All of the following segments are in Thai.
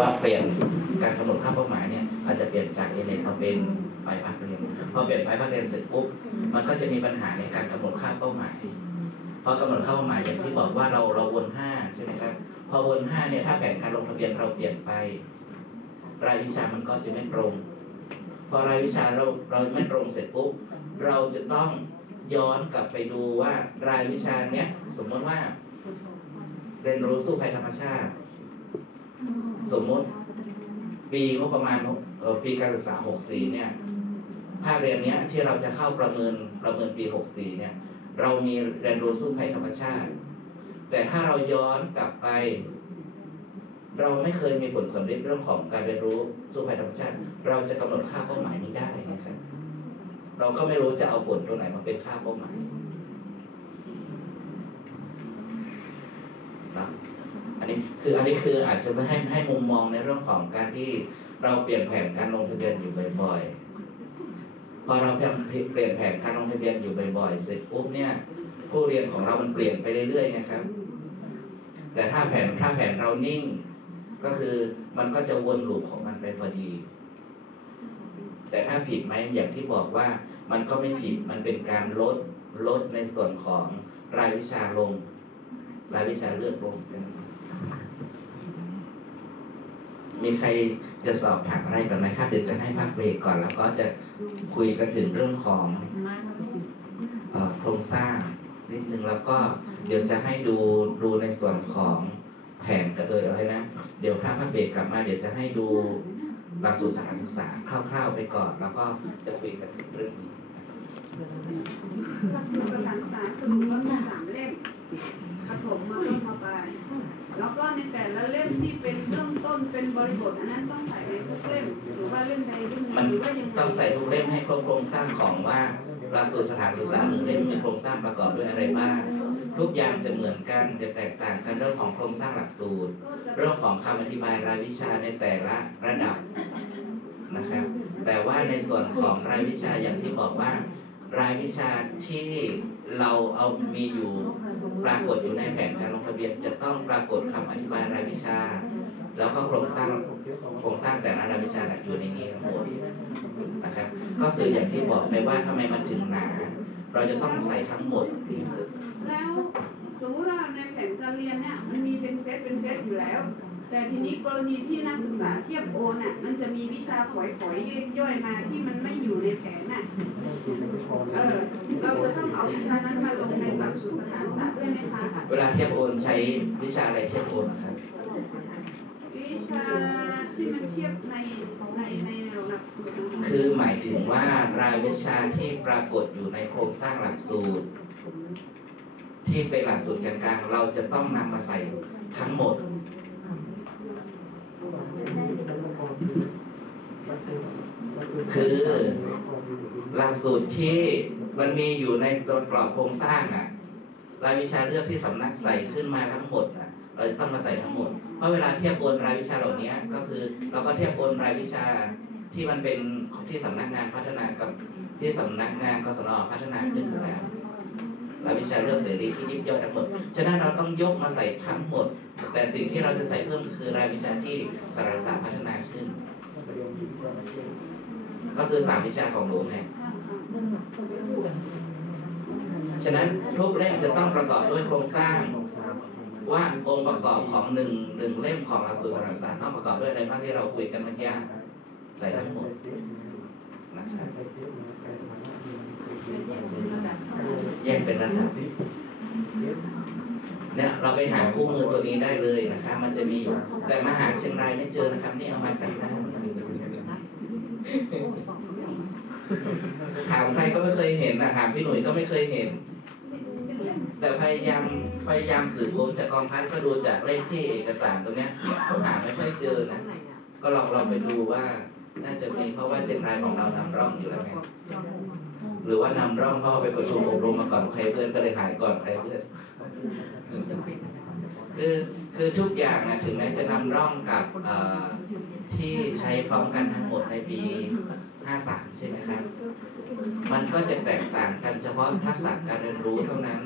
ว่าเปลี่ยนการกำหนดค่าเป้าหมายเนี่ยอาจจะเปลี่ยนจากเอเนตมาเป็นปลายภาคเรียนพอเปลี่ยนปลายภาคเรียนเสร็จปุ๊บมันก็จะมีปัญหาในการกำหนดค่าเป้าหมายพอกำหนดค่าเป้าหมายอย่างที่บอกว่าเราเราวนห้าใช่ไหมครับพอวนห้าเนี่ยถ้าแผนการลงทะเบียนเราเปลี่ยนไปรายวิชามันก็จะไม่ตรง พอรายวิชาเราเราไม่ตรงเสร็จปุ๊บเราจะต้องย้อนกลับไปดูว่ารายวิชาเนี้ยสมมติว่าเรียนรู้สู้ภัยธรรมชาติ สมมติ ปีงบประมาณปีการศึกษา 64 เนี่ยภาคเรียนเนี้ยที่เราจะเข้าประเมินประเมินปี 64 เนี่ย เรามีเรียนรู้สู้ภัยธรรมชาติ แต่ถ้าเราย้อนกลับไป เราไม่เคยมีผลสำเร็จเรื่องของการเรียนรู้สู้ภัยธรรมชาติ เราจะกำหนดค่าเป้าหมายไม่ได้นะครับเราก็ไม่รู้จะเอาผลตัวไหนมาเป็นค่าเป้าหมายนะอันนี้ คืออันนี้คืออาจจะไม่ให้ให้มุมมองในเรื่องของการที่เราเปลี่ยนแผนการลงทะเบียนอยู่บ่อยๆ พอเราเปลี่ยนแผนการลงทะเบียนอยู่บ่อยๆ เสร็จปุ๊บเนี่ยผู้เรียนของเรามันเปลี่ยนไปเรื่อยๆนะครับ แต่ถ้าแผนถ้าแผนเรานิ่ง ก็คือมันก็จะวนลูปของมันไปพอดี แต่ถ้าผิดไหมอย่างที่บอกว่ามันก็ไม่ผิดมันเป็นการลดลดในส่วนของรายวิชาลง รายวิชาเลือกลงกัน มีใครจะสอบถามอะไรกันไหมครับ เดี๋ยวจะให้พักเบรกก่อน แล้วก็จะคุยกันถึงเรื่องของเอ่อโครงสร้างนิดนึงแล้วก็เดี๋ยวจะให้ดูดูในส่วนของแผนกระเอิดอะไรนะ เดี๋ยวถ้าพักเบรกกลับมา เดี๋ยวจะให้ดูหลักสูตรสถานศึกษาคร่าวๆไปก่อน แล้วก็จะคุยกันถึงเรื่องนี้นะครับหลักสูตรสถานศึกษาสรุปว่ามีสามเล่มปฐมมาต้นมาปลายแล้วก็ในแต่ละเล่มที่เป็น เป็นบริบทอันนั้นต้องใส่ในทุกเล่มหรือว่าเล่มใดเล่มหมันึ่นงหรือว่ายังไงต้องใส่ทุกเล่มให้ครบโครงสร้างของว่าหลักสูตรสถานศึกษาหนึ่งเล่มมีโครงสร้างประกอบด้วยอะไรบ้าง ทุกอย่างจะเหมือนกันจะแตกต่างกันเรื่องของโครงสร้างหลักสูตร เรื่องของคำอธิบายรายวิชาในแต่ละระดับนะครับ แต่ว่าในส่วนของรายวิชาอย่างที่บอกว่า รายวิชาที่เราเอามีอยู่ ปรากฏอยู่ในแผนการลงทะเบียนจะต้องปรากฏคำอธิบายรายวิชา แล้วก็โครงสร้างโครงสร้างแต่ละรายวิชาน่ะอยู่ในนี้ทั้งหมดนะครับ ก็คืออย่างที่บอกไปว่าทำไมมันถึงหนา เราจะต้องใส่ทั้งหมด แล้วสมมติว่าในแผนการเรียนเนี่ยมันมีเป็นเซตเป็นเซตอยู่แล้ว แต่ทีนี้กรณีที่นักศึกษาเทียบโอนน่ะมันจะมีวิชาฝอยๆย่อยๆมาที่มันไม่อยู่ในแผนน่ะเออเราจะต้องเอาวิชานั้นมาลงในหลักสูตรสถานศึกษาด้วยไหมคะเวลาเทียบโอนใช้วิชาอะไรเทียบโอนนะครับวิ ชาที่มันเทียบในในในรนะคะคือหมายถึงว่ารายวิชาที่ปรากฏอยู่ในโครงสร้างหลักสูตร ที่เป็นหลักสูตรกลางๆเราจะต้องนำมาใส่ทั้งหมด คือหลักสูตรที่มันมีอยู่ในกรอบโครงสร้างอะ รายวิชาเลือกที่สำนักใส่ขึ้นมาทั้งหมดอะเราต้องมาใส่ทั้งหมด เพราะเวลาเทียบโอนรายวิชาเหล่านี้ก็คือเราก็เทียบโอนรายวิชาที่มันเป็นที่สำนักงานพัฒนากับที่สำนักงานกศนพัฒนาขึ้นอยู่แล้วรายวิชาเลือกเสรีที่ยิบย่อยทั้งหมด ฉะนั้นเราต้องยกมาใส่ทั้งหมด แต่สิ่งที่เราจะใส่เพิ่มคือรายวิชาที่สารศาสตร์พัฒนาขึ้น ก็คือสามวิชาของหลวงไง ฉะนั้นทุกเล่มจะต้องประกอบด้วยโครงสร้าง ว่าองค์ประกอบของหนึ่งหนึ่งเล่มของหลักสูตรการศึกษาต้องประกอบด้วยอะไรบ้างที่เราคุยกันเมื่อกี้ใส่ทั้งหมดนะครับแยกเป็นระดับเนี่ยเราไปหาคู่มือตัวนี้ได้เลยนะครับมันจะมีอยู่ แต่มาหาเชียงรายไม่เจอนะครับ นี่เอามาจากหน้า ถามใครก็ไม่เคยเห็นนะถามพี่หนุ่ยก็ไม่เคยเห็น แต่พยายามพยายามสืบค้นจากกองพันก็ดูจากเลขที่เอกสารตรงเนี้ยหาไม่ค่อยเจอนะ ก็ลองลองไปดูว่า น่าจะมีเพราะว่าเชียงรายของเรานำร่องอยู่แล้วไงหรือว่านำร่องเพราะว่าไปประชุมอบรมมาก่อนใครเพื่อนก็เลยหายก่อนใครเพื่อนคือคือทุกอย่างนะถึงแม้จะนำร่องกับที่ใช้พร้อมกันทั้งหมดในปี 53 ใช่ไหมครับ มันก็จะแตกต่างกันเฉพาะทักษะการเรียนรู้เท่านั้น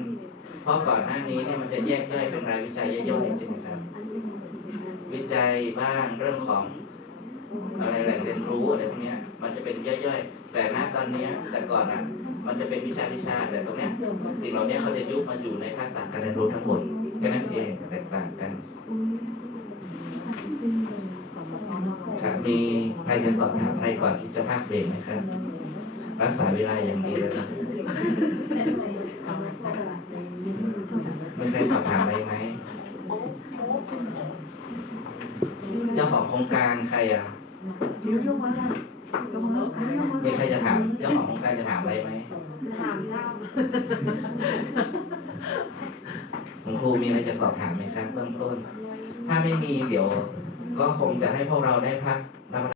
เพราะก่อนหน้านี้เนี่ยมันจะแยกย่อยเป็นรายวิชาย่อยๆใช่ไหมครับ วิจัยบ้างเรื่องของอะไรแหล่งเรียนรู้อะไรพวกเนี้ยมันจะเป็นย่อยๆ แต่ณตอนเนี้ยแต่ก่อนอะมันจะเป็นวิชาวิชา แต่ตรงเนี้ยสิ่งเหล่านี้เขาจะยุบมาอยู่ในทักษะการเรียนรู้ทั้งหมดแค่นั้นเองแตกต่างกัน ครับ มีใครจะสอบถามอะไรก่อนที่จะพักเบรกไหมครับ รักษาเวลาอย่างดีเลยนะมีใครสอบถามอะไรไหม เจ้าของโครงการใครอะ มีใครจะถาม เจ้าของโครงการจะถามอะไรไหม ถามเจ้าคุณครูมีอะไรจะสอบถามไหมครับเบื้องต้น ถ้าไม่มีเดี๋ยวก็คงจะให้พวกเราได้พัก